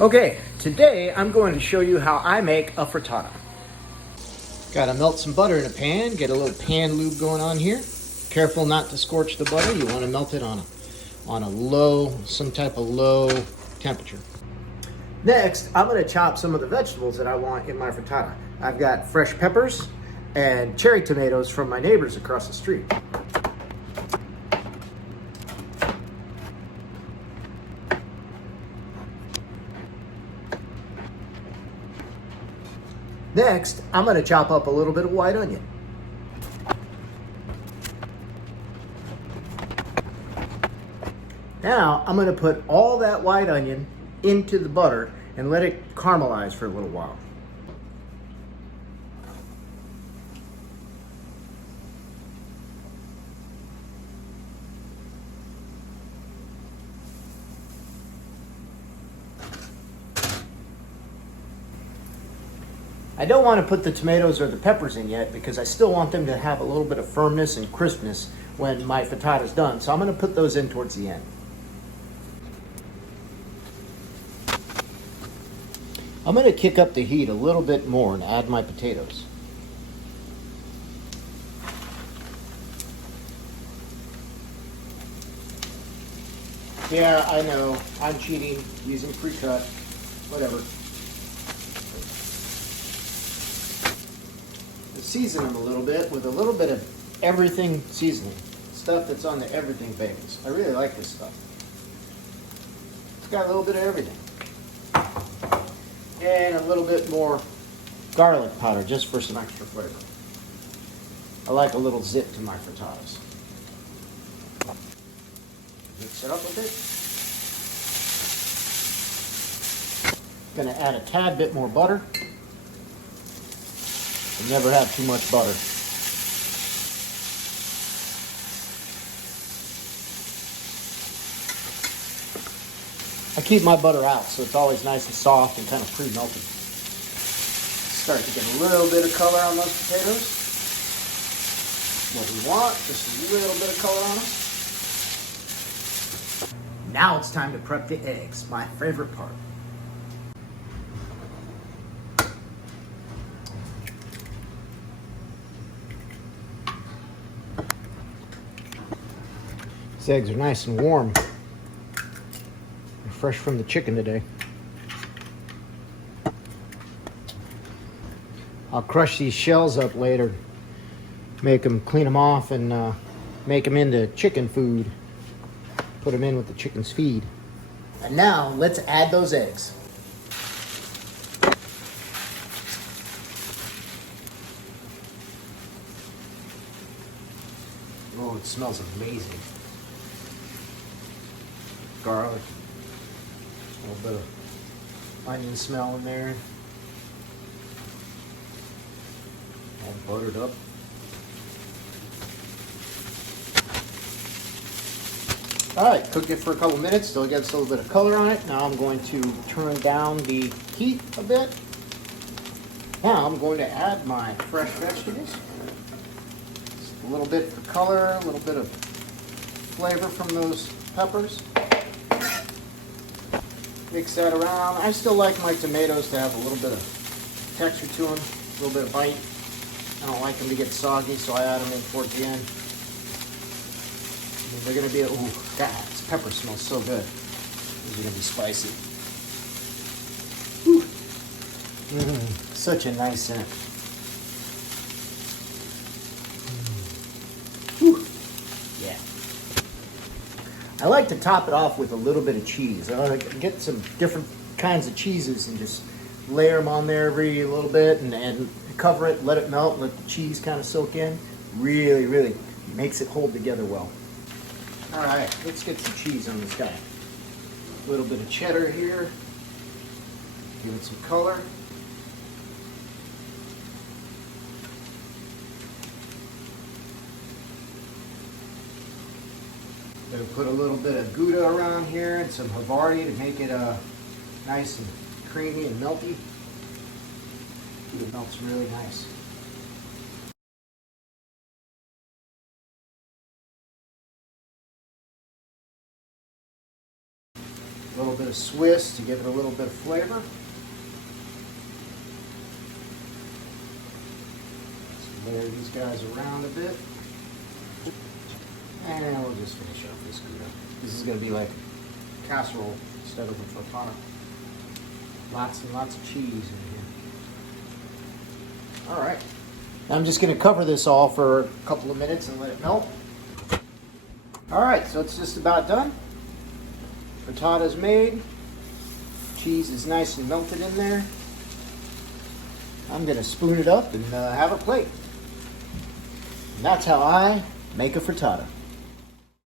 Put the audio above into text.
Okay, today I'm going to show you how I make a frittata. Gotta melt some butter in a pan, get a little pan lube going on here. Careful not to scorch the butter, you want to melt it on a low, some type of low temperature. Next, I'm going to chop some of the vegetables that I want in my frittata. I've got fresh peppers and cherry tomatoes from my neighbors across the street. Next, I'm going to chop up a little bit of white onion. Now, I'm going to put all that white onion into the butter and let it caramelize for a little while. I don't want to put the tomatoes or the peppers in yet because I still want them to have a little bit of firmness and crispness when my frittata is done. So I'm going to put those in towards the end. I'm going to kick up the heat a little bit more and add my potatoes. Yeah, I know, I'm cheating using pre-cut, whatever. Season them a little bit with a little bit of everything seasoning. Stuff that's on the everything bagels. I really like this stuff. It's got a little bit of everything. And a little bit more garlic powder just for some extra flavor. I like a little zit to my frittatas. Mix it up a bit. Gonna add a tad bit more butter. You never have too much butter. I keep my butter out so it's always nice and soft and kind of pre-melted. Start to get a little bit of color on those potatoes. What we want, just a little bit of color on them. Now it's time to prep the eggs, my favorite part. These eggs are nice and warm. They're fresh from the chicken today. I'll crush these shells up later, clean them off and make them into chicken food. Put them in with the chicken's feed. And now let's add those eggs. Oh, it smells amazing. Garlic, a little bit of onion smell in there. All buttered up. All right, cook it for a couple minutes till it gets a little bit of color on it. Now I'm going to turn down the heat a bit. Now I'm going to add my fresh vegetables. Just a little bit for color, a little bit of flavor from those peppers. Mix that around. I still like my tomatoes to have a little bit of texture to them, a little bit of bite. I don't like them to get soggy, so I add them in towards the end. And they're going to be, ooh, God, this pepper smells so good. These are going to be spicy. Such a nice scent. Yeah. I like to top it off with a little bit of cheese. I like to get some different kinds of cheeses and just layer them on there every little bit and cover it, let it melt, let the cheese kind of soak in. Really, really makes it hold together well. All right, let's get some cheese on this guy. A little bit of cheddar here. Give it some color. Gonna put a little bit of Gouda around here and some Havarti to make it nice and creamy and melty. It melts really nice. A little bit of Swiss to give it a little bit of flavor. Let's layer these guys around a bit. And we'll just finish off this Gouda. This is going to be like a casserole instead of a frittata. Lots and lots of cheese in here. All right. I'm just going to cover this all for a couple of minutes and let it melt. All right, so it's just about done. Frittata's made. Cheese is nice and melted in there. I'm going to spoon it up and have a plate. And that's how I make a frittata.